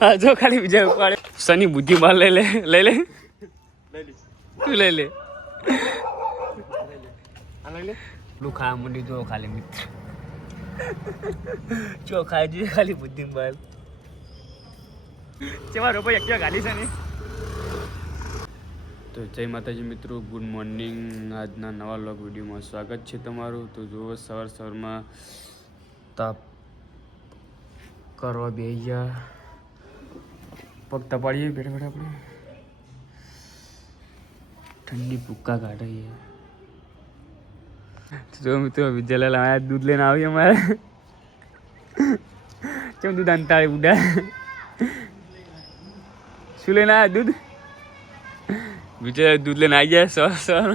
હા જો ખાલી બીજા ઉપાડે સની બુદ્ધિ માર લઈ લે તું લઈ લે લું ખા મંડી જો ખાલી મિત્ર ચો ખાઈ જોઈએ ખાલી બુદ્ધિ માર ચેવા રૂપિયા ક્યાં ગાડી છે ને તો જય માતાજી મિત્રો, ગુડ મોર્નિંગ. આજના નવા વ્લોગ વિડીયોમાં સ્વાગત છે તમારું. તો જુઓ સવારમાં તાપ કરવા બે ગયા પગ તપાડીએ બેઠા બેઠા આપણે ઠંડી ભૂક્કા કાઢીએ. જો મિત્રો વિદ્યાલય આવ્યા દૂધ લઈને આવીએ અમારે કેમ દૂધ અંતાળે ઉડા શું લઈને આવ્યા દૂધ વિજય દૂધ લઈને આવી જાય સવાર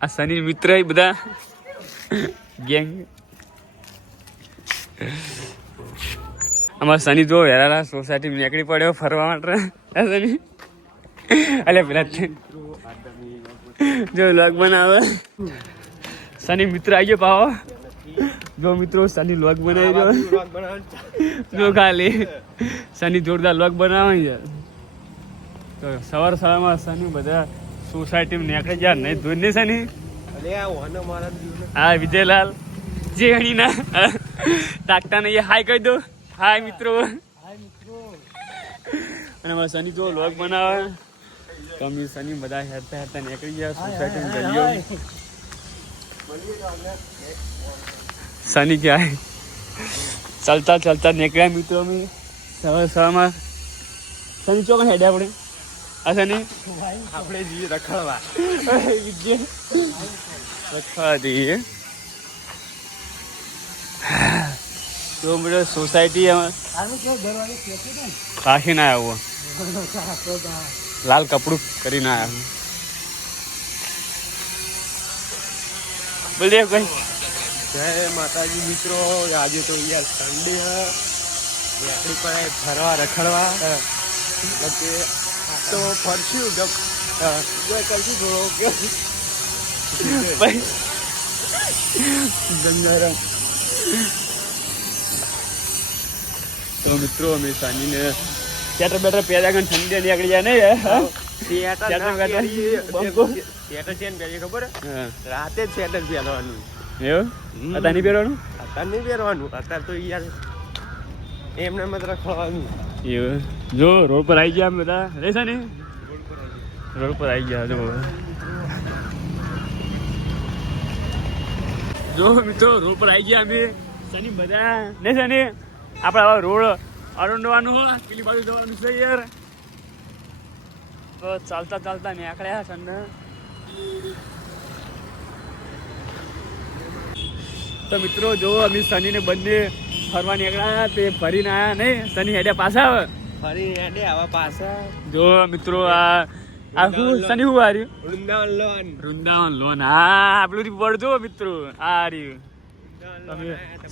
આ શનિ મિત્ર બધા ગેંગ અમારા શનિ જો હેરાલા સોસાયટી નીકળી પડ્યો ફરવા માટે શનિ અલે પેલા જો લોગ બનાવે શનિ મિત્ર આવી ગયો પાવો જો મિત્રો શનિ લોગ બનાવી દો જો ખાલી શનિ જોરદાર લોગ બનાવવાની છે. તો સવારમાં શનિ બધા સોસાયટીમાં નીકળી ગયા નહીં ધોઈને શનિ હા વિજયલાલ જે હણીના ટાકતા નહીં હાય કહી દો હાય મિત્રો અને અમારા શનિ જો લોગ બનાવે તો અમે શનિ બધા હેરતા હેરતા નીકળી ગયા સોસાયટીમાં ગલીઓ શનિ ક્યાં ચાલતા ચાલતા નીકળ્યા મિત્રો અમે સવારમાં શનિ ચોકન હેડે આપણે આ શનિ આપણે જઈએ રખડવા રખડવા જઈએ તો બધો સોસાયટી રાખીને આવ્યો લાલ કપડું કરીને આવ્યા બોલ દે ભાઈ. જય માતાજી મિત્રો, આજે તો યાર સન્ડે આપણી પાસે ફરવા રખડવા તો ફરશું કરશું થોડો ગંગારામ તો મિત્રો અમે સાંજીને થિયેટર બેટર પેદા કરીને ઠંડી નીકળી જાય નહીં ખબર રાતે જ થિયેટર પહેરવાનું એવું અત્યારે નહીં પહેરવાનું અત્યારે નહીં પહેરવાનું અત્યારે તો યાર એમને મત રખડવાનું એવું જો રોડ પર આવી ગયા અમે બધા રહેશે ને રોડ પર આવી ગયા જો મિત્રો રોડ પર આવી ગયા અમે શનિ બધા નહીં શનિ આપણે આવા રોડ અરંડવાનું હોય પેલી બાજુ જવાનું છે યાર તો ચાલતા ચાલતા નીકળ્યા ઠંડા તો મિત્રો જો અમે શનિને બંને ફરવા નીકળ્યા તે ફરીને આવ્યા નહીં શનિ હેડ્યા પાછા આવે ફરી હેડે આવા પાછા જો મિત્રો આ શું શનિ શું હાર્યું વૃંદાવન લોન હા આપણું પડજો મિત્રો આ હાર્યું તમે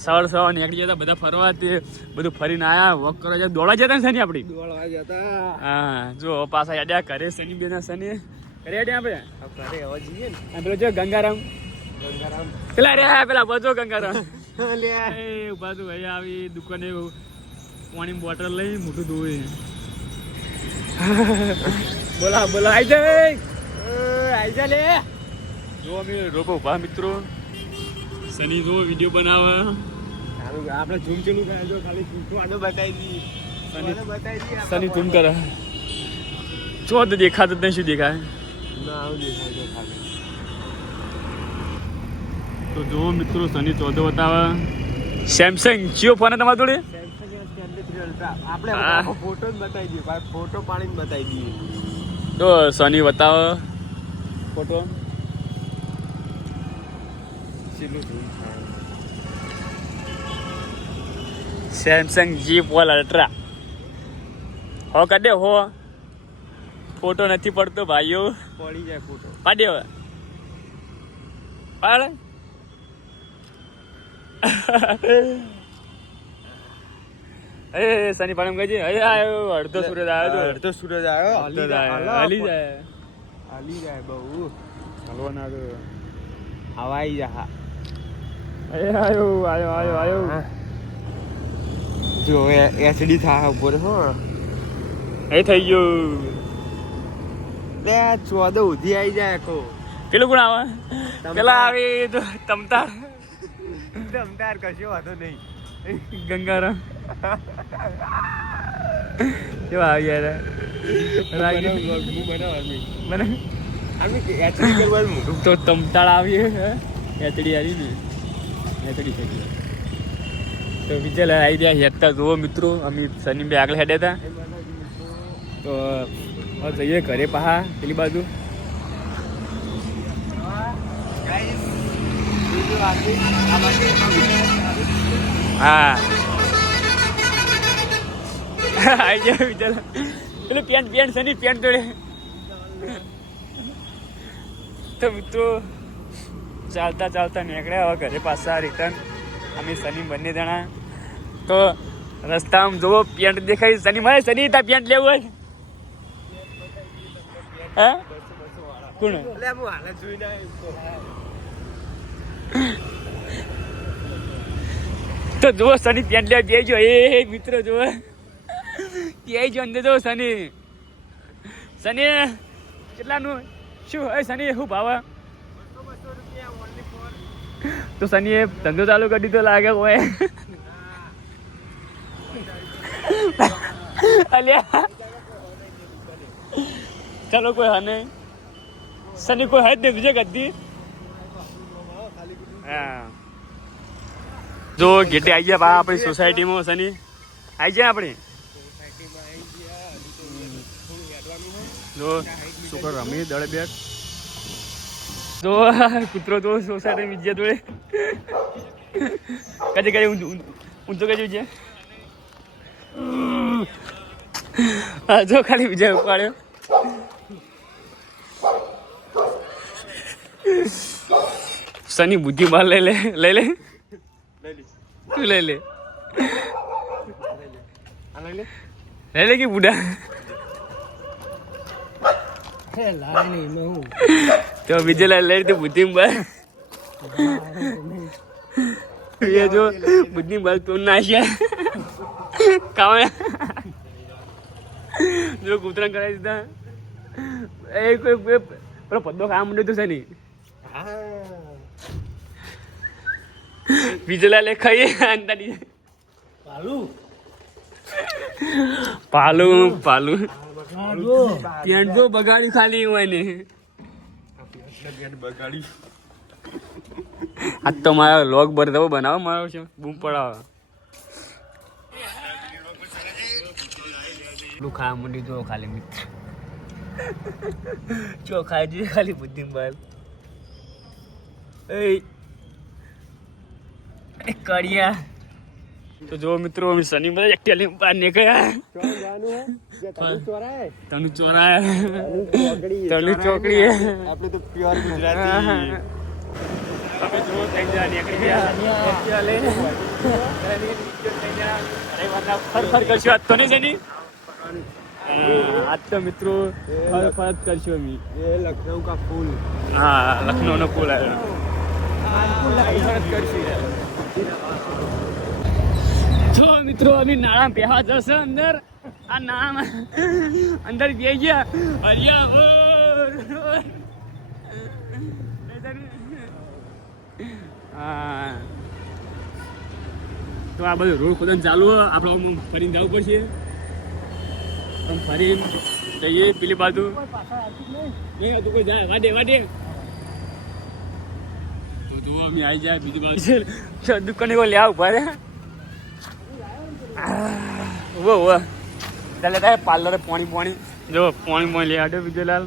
સવાર નીકળી જતા બધા ફરવા તે બધું ફરીને આવ્યા વોક કરવા જતા દોડા જતા ને શનિ આપણી દોડવા જતા હા જો પાછા હેડ્યા ઘરે શનિ બેના શનિ ઘરે હેડ્યા આપણે ઘરે હવે જઈએ ને પેલો જો ગંગારામ પેલા રે પેલા બધો ગંગારામ બાજુ ભાઈ આવી દુકાને પાણી બોટલ લઈ મોટું ધોવે બોલા બોલા આઈ જા લે જો અમે રોકો ભા મિત્રો શનિ જો વિડીયો બનાવે આપણે ઝૂમ ચીલું જો ખાલી ઝૂમવાનું બતાવી દઈએ શનિ ઝૂમ કરે જો તો દેખાતું જ નહીં શું દેખાય ના આવું દેખાય ખાલી તો જો મિત્રો શનિ 14 બતાવે સેમસંગ જીઓ ફોન તમારા જોડે આપણે ફોટો જ બતાવી દઈએ ભાઈ ફોટો પાડીને બતાવી દઈએ તો શનિ બતાવે ફોટો સેમસંગ જી ફોલ અલ્ટ્રા હો કાઢે હો ફોટો નથી પડતો ભાઈઓ પડી જાય ફોટો પાડે હવે પાડે એ શનિ પાડમ કહેજે અરે આવ્યો અડધો સૂરજ આવ્યો અડધો સૂરજ આવ્યો હાલી જાય બહુ હલવાના હવાઈ જા આવ્યો જો એસડી થા ઉપર હો એ થઈ ગયું લે 14 ઉધી આવી જાય કો પેલું કોણ આવે પેલા આવે તો તમતાર તમતાર કશો વાતો નહીં ગંગારામ કેવા આવી યાર મને એચડી કરવાનું તો તમતાળ આવીએ એચડી આવી ને એચડી થઈ ગઈ તો વિજય આવી ગયા હેડતા જુઓ મિત્રો અમે શનિ બે આગળ હેડ્યા હતા તો જઈએ ઘરે પહા પેલી બાજુ હા આવી ગયા વિજય પેલું પેન્ટ શનિ પેન્ટ જોડે તો મિત્રો ચાલતા નીકળ્યા હવે ઘરે પાછા રિટર્ન અમે શનિ બંને જણા તો રસ્તામાં જોવો પેન્ટ દેખાય શનિ મારે શનિ તા પેન્ટ લેવું હોય હા કોણ તો જુઓ શનિ પેન્ટ લેવા જઈજો એ મિત્રો જુઓ જઈજો અંદર જો શનિ કેટલાનું શું હોય શનિ શું ભાવ તો શનિએ ધંધો ચાલુ કરી દીધો લાગે હોય અલ્યા ચાલો કોઈ હા નહીં શનિ કોઈ હે જ નહીં બીજે કદી હા જો ગેટે આવી ગયા બા આપણી સોસાયટીમાં શનિ આવી જાય આપણે જો છોકરો રમી દળે બેટ જો કૂતરો તો સોસાયટી વિજ્યા જોડે કદી ઊંચો કદી છે હા જો ખાલી વિજય ઉપાડ્યો શનિ બુદ્ધિ માર લઈ લે તું લઈ લે કે બુડા તો વિજય લઈ તો બુદ્ધિ બાર એ જો બુદ્ધિ બાર તો નાશ્યા કામ જો કૂતરા કરાવી દીધા એ કોઈ પેલો પદ્દો ખાવા માંડ્યો તો છે નહીં વિજયલા લે ખાઈએ અંતાડી પાલું પેન્ટ જો બગાડ્યું ખાલી હોય ને આજ તો મારો લોગ બરદાવો બનાવો મારો છે બૂમ પડાવો ખાવા માંડી જો ખાલી મિત્ર ચો ખાઈ જોઈએ ખાલી બુદ્ધિ બાલ એ કડિયા તો જો મિત્રો અમે શનિ બધા એકટેલી બહાર નીકળ્યા તનુ ચોરાય તનુ ચોકડી આપણે તો પ્યોર ગુજરાતી તમે જો ત્રણ જણા નીકળી ગયા ફર કરશો આજ તો નહીં શનિ આજ તો મિત્રો ફરજ કરશું અમે ये लखनऊ का फूल હા લખનઉ નો ફૂલ આવ્યો જો મિત્રો અમે નાણા પહેવા જશે અંદર આ નાણા અંદર બે ગયા હરિયા હા તો આ બધું રોડ ખોદન ચાલુ આપણે ફરીને જવું પડશે ફરી જઈએ પેલી બાજુ નહીં હતું કોઈ જાય વાડે તો જુઓ અમે આવી જાય બીજી બાજુ દુકાને કોઈ લેવા ઉભા રે ચાલે તારે પાર્લરે પાણી જો પાણી લઈ આડ્યો વિજયલાલ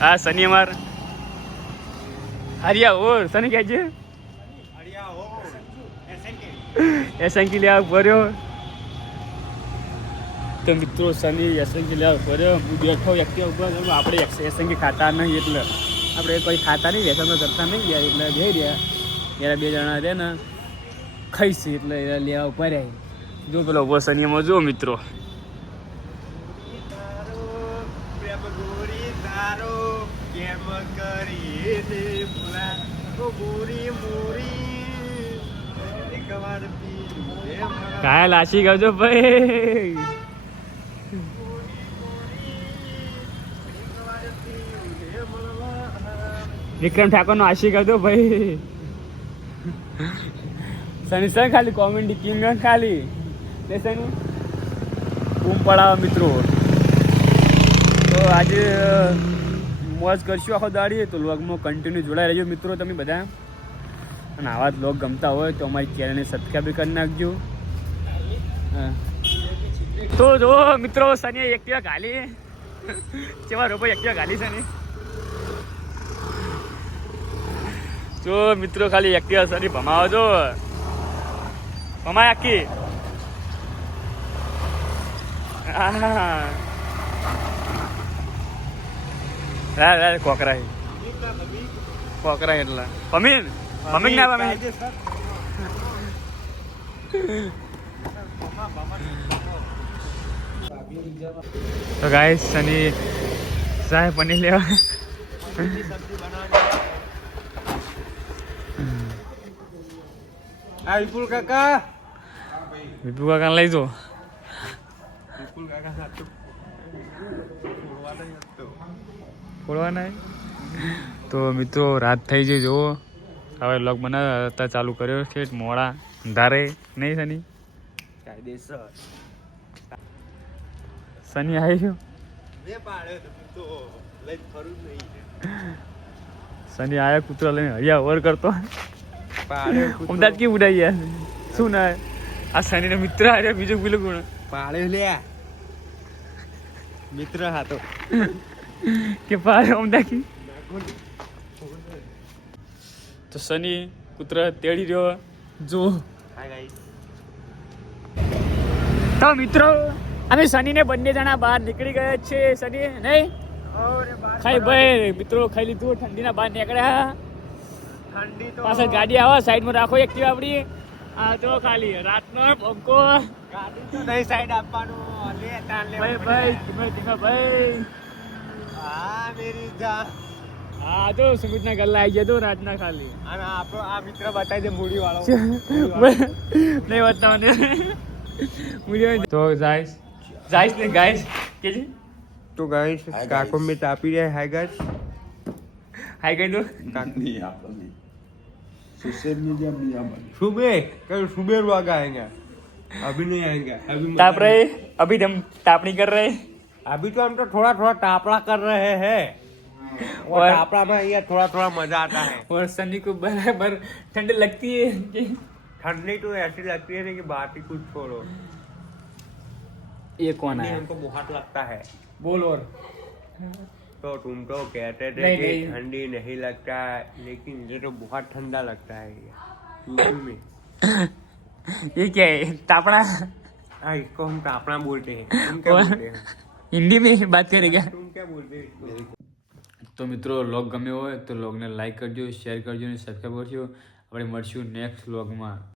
હા શનિ અમાર હરિયા ઓર શનિ કહે છે એસંકી લેવા ભર્યો તો મિત્રો શનિ એસંકી લેવા ભર્યો હું બેઠો એક્ટિવા ઉપર આપણે એસંકી ખાતા નહીં એટલે આપણે કોઈ ખાતા નહીં વ્યસનમાં કરતા નહીં ગયા એટલે જઈ રહ્યા જ્યારે બે જણા રહે ને ખાઈશી એટલે લેવા ઉપર જો પેલો ઉભો શનિમાં જો મિત્રો કાયા લાશી કરજો ભાઈ. વિક્રમ ઠાકોર નો આશી કરજો ભાઈ. સની સર ખાલી કોમેડી કિંગ ખાલી લેસન બૂમ પડાવો મિત્રો. તો આજે મોજ કરશું આખો દાડી. તો વ્લોગમાં કન્ટિન્યુ જોડાઈ રહેજો મિત્રો તમે બધા. અને આવા જ વ્લોગ ગમતા હોય તો અમારી ચેનલને સબસ્ક્રાઈબ કરી નાખજો. તો જો મિત્રો સની એક્ટિવા ગાલી કેવા રોપો એક્ટિવા ગાલી સની. જો મિત્રો ખાલી એક્ટિવા સની ભમાવો છો ભમાય આખી. કોકરા એટલા પમીન પમીન ના પમીન. તો ગાઈસ સની સાહેબ પનીર લેવા વિપુલ કાકા વિપુ કાકા લઈ જો. વિપુલ કાકા ફોડવાના. તો મિત્રો રાત થઈ જાય જુઓ. હવે લોક બનાવતા ચાલુ કર્યો છે મોડા અંધારે નહીં સની. કાયદેસર સની આવી ગયો. સની આયા કૂતરો લઈને હરિયા ઓવર કરતો. અમદાવાદ કેવું ઉડાઈ યાર શું ના. આ સની નો મિત્ર આવ્યો બીજું પેલું કોણ પાડ્યો લે મિત્ર હતો કે પાડે અમદાવાદ. તો સની કૂતરા તેડી રહ્યો જો. તો મિત્રો અમે સનીને બંને જણા બહાર નીકળી ગયા છે. સની નહીં ખાઈ ભાઈ મિત્રો ખાઈ લીધું. ઠંડીના બહાર નીકળ્યા. ઠંડી તો પાછળ ગાડી આવો સાઈડમાં રાખો એક્ટિવા આપણી. આ તો ખાલી રાતનો પંખો ગાડી તો નહીં સાઈડ આપવાનું લે તાન લે ભાઈ ભાઈ ધીમે ધીમે ભાઈ. હા મેરી જાન. હા તો સુમિતના ગલ્લા આવી જતો રાતના ખાલી. અને આપણો આ મિત્ર બતાવી દે મૂડી વાળો નહીં બતાવને તો જાઈશ જાઈશ ને ગાઈશ કે છે. તો ગાઈસ કાકો में तापी रहे हाय गाइस હાઈ કહી દો. सुबह कल सुबह लोग आएंगे अभी नहीं आएंगे अभी ताप रहे अभी हम ताप नहीं कर रहे. अभी तो हम तो थोड़ा थोड़ा टापड़ा कर रहे हैं और टापड़ा में ये थोड़ा थोड़ा मजा आता है. और सनी को बराबर ठंड लगती है. ठंडी तो ऐसी लगती है ना कि बात ही कुछ छोड़ो. ये कौन ठंडी है हमको बहुत लगता है. बोल. और तो तुम तो कहते थे नहीं, कि नहीं. ठंडी नहीं लगता है लेकिन ये तो बहुत ठंडा लगता है यूपी में. ये क्या है तापड़ा. हाँ इसको हम टापड़ा बोलते हैं. तुम क्या और? बोलते हैं? हिंदी में बात करेगा. तुम क्या बोलते हैं इसको? તો મિત્રો વ્લોગ ગમ્યો હોય તો વ્લોગને લાઈક કરજો, શેર કરજો અને સબસ્ક્રાઈબ કરજો. આપણે મળશું નેક્સ્ટ વ્લોગમાં.